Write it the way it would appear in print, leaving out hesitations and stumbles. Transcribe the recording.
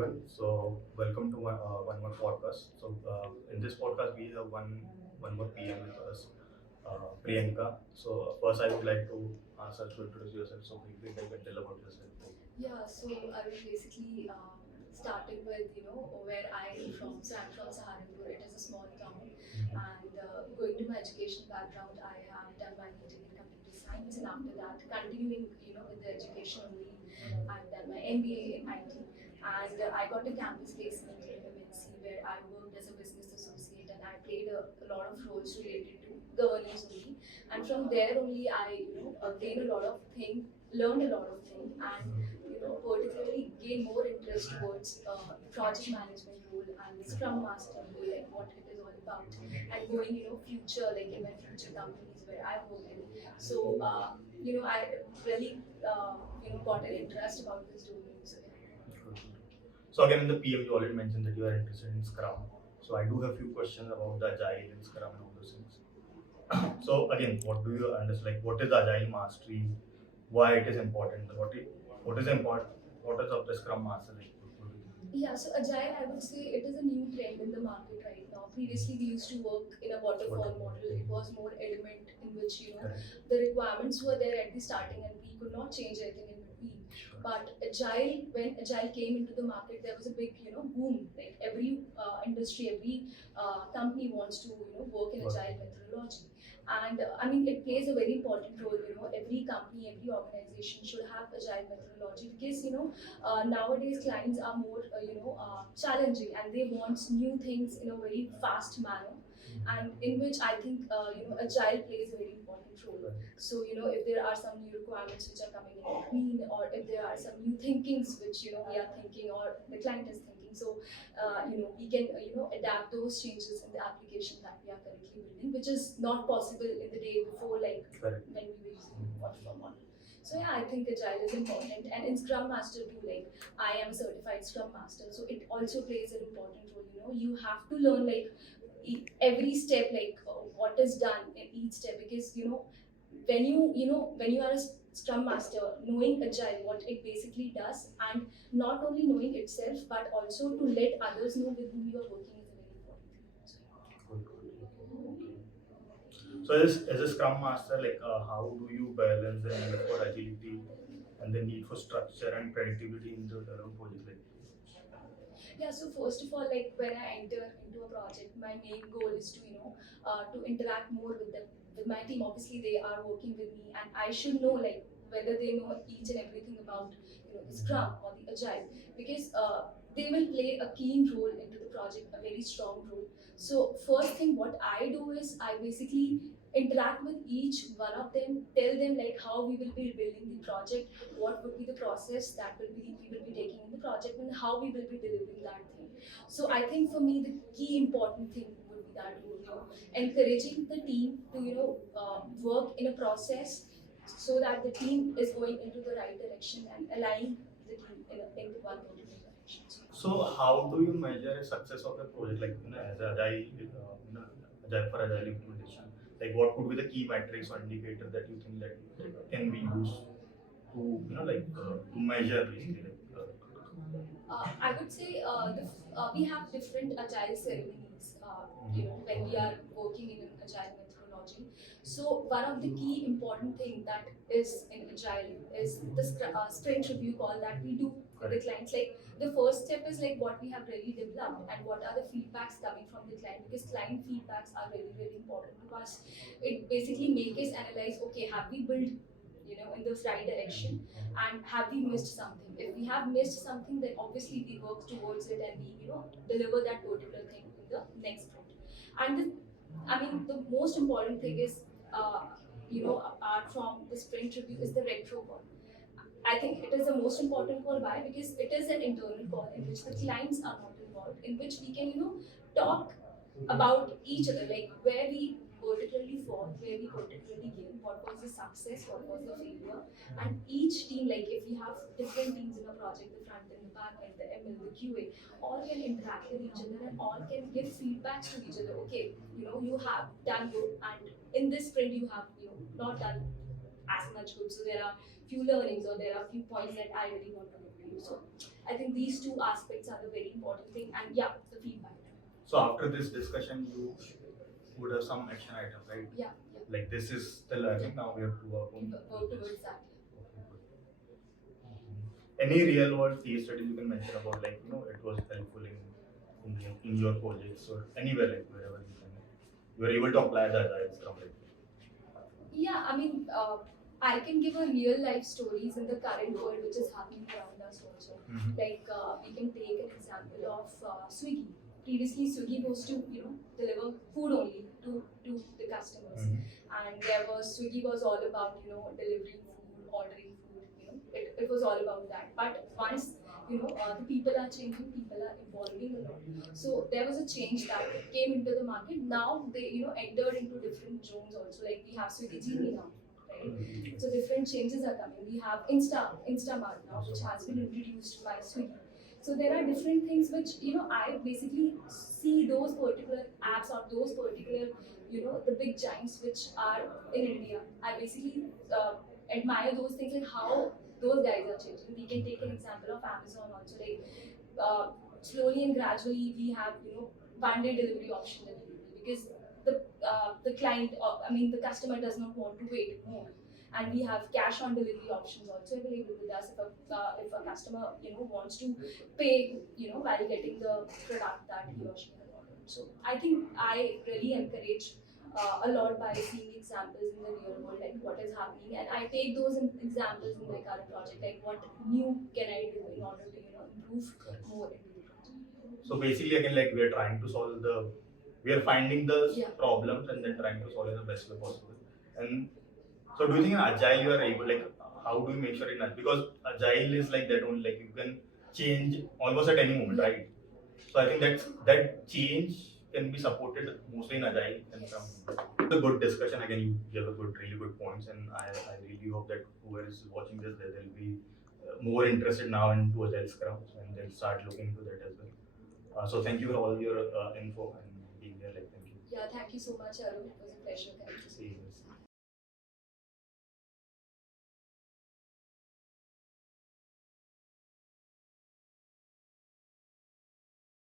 everyone. So welcome to one more podcast. So in this podcast we have one more PM with us, Priyanka. So first I would like to ask her to introduce yourself. So briefly you can tell about yourself. Yeah, so I was basically starting with where I'm from. So I'm from Saharanpur. It is a small town, and going to my education background, I have done my BTech in computer science, and after that, continuing with the education only, I've done my MBA in IT, and I got a campus placement in MNC where I worked as a business associate, and I played a lot of roles related to governance only, and from there only I gained a lot of things, learned a lot of things, and particularly gain more interest towards project management role and the Scrum Master role, like what it is all about, and going, future, like in my future companies where I work in. So, I really, got an interest about this domain. So, yeah. So again in the PM you already mentioned that you are interested in Scrum. So I do have few questions about the Agile and Scrum and all those things. So again, what do you understand? Like, what is Agile mastery? Why it is important? What is important? What is of the Scrum Master like? Yeah, so Agile, I would say it is a new trend in the market right now. Previously, we used to work in a waterfall model. It was more element in which, the requirements were there at the starting and we could not change anything in between. But Agile, when Agile came into the market, there was a big, boom. Like every industry, every company wants to, work in Agile methodology. And I mean, it plays a very important role. Every company, every organization should have Agile methodology because, nowadays clients are more challenging and they want new things in a very fast manner, and in which I think Agile plays a very important role. So if there are some new requirements which are coming in between, or if there are some new thinkings which we are thinking or the client is thinking, so we can adapt those changes in the application that we are currently building, which is not possible in the day before, like when we were using waterfall model. So yeah, I think Agile is important, and in Scrum Master too. Like I am a certified Scrum Master, so it also plays an important role. You have to learn like every step, like what is done in each step, because when you are a Scrum Master, knowing Agile, what it basically does, and not only knowing itself, but also to let others know with whom you are working is a very important thing. So as a Scrum Master, like how do you balance the need for agility and the need for structure and predictability in the project? Like, Yeah, so first of all, like when I enter into a project, my main goal is to to interact more with them, with my team. Obviously, they are working with me, and I should know like whether they know each and everything about the Scrum or the Agile, because they will play a keen role into the project, a very strong role. So first thing, what I do is I basically interact with each one of them, tell them like how we will be building the project, what would be the process that we will be taking in the project, and how we will be delivering that thing. So I think for me the key important thing would be that encouraging the team to work in a process so that the team is going into the right direction and aligning the team in one particular direction. so how do you measure a success of a project, like as agile for agile implementation? Like what could be the key metrics or indicator that you think that can be used to to measure basically I would say we have different agile ceremonies. When we are working in an agile methodology. So one of the key important thing that is in agile is the sprint review call that we do with the clients. Like the first step is like what we have really developed and what are the feedbacks coming from the client, because client feedbacks are really really important because it basically make us analyze, okay, have we built in the right direction, and have we missed something? If we have missed something, then obviously we work towards it and we deliver that particular thing in the next sprint. And I mean the most important thing is apart from the sprint review is the retro call. I think it is the most important call. Why? Because it is an internal call in which the clients are not involved, in which we can talk about each other, like where we particularly fought, where we particularly gained, what was the success, what was the failure, and each team, like if we have different teams in a project, the front end, the back end, the ML, the QA, all can interact with each other and all can give feedbacks to each other. Okay, you have done good, and in this sprint you have not done as much good. So there are few learnings or there are few points that I really want to give to you. So I think these two aspects are the very important thing, and yeah, the feedback. So after this discussion, you would have some action item, right? Yeah, yeah. Like this is the learning. Now we have to work on. Work towards that. Okay, good. Any real world case studies you can mention about, like it was helpful in your projects or anywhere, like wherever you were able to apply the agile scrum, like. Yeah, I mean, I can give a real life stories in the current world which is happening around us also. Like we can take an example of Swiggy. Previously, Swiggy was to deliver food only to the customers, and there was Swiggy was all about delivering food, ordering food. It was all about that. But once the people are changing, people are evolving a lot. So there was a change that came into the market. Now they entered into different zones also. Like we have Swiggy Genie now, right? So different changes are coming. We have Instamart now, which has been introduced by Swiggy. So there are different things which I basically see those particular apps or those particular the big giants which are in India. I basically admire those things and how those guys are changing. We can take an example of Amazon also. Like slowly and gradually we have one day delivery option available because the client the customer does not want to wait more, and we have cash on delivery options also available with us if a customer wants to pay while getting the product that he or she has ordered. So I think I really encourage a lot by seeing examples in the real world, like what is happening, and I take those examples in my current project, like what new can I do in order to improve more into the project. So basically, again, like we are finding the problems and then trying to solve in the best way possible. And so, do you think in agile you are able, like, how do you make sure in agile, because agile is like that only, like you can change almost at any moment, right? So I think that change can be supported mostly in agile and from the good discussion. Again, you gave a really good points, and I really hope that whoever is watching this, they'll be more interested now into agile scrum, and they'll start looking into that as well. So thank you for all your info and being there. Like, thank you. Yeah, thank you so much, Arun. It was a pleasure.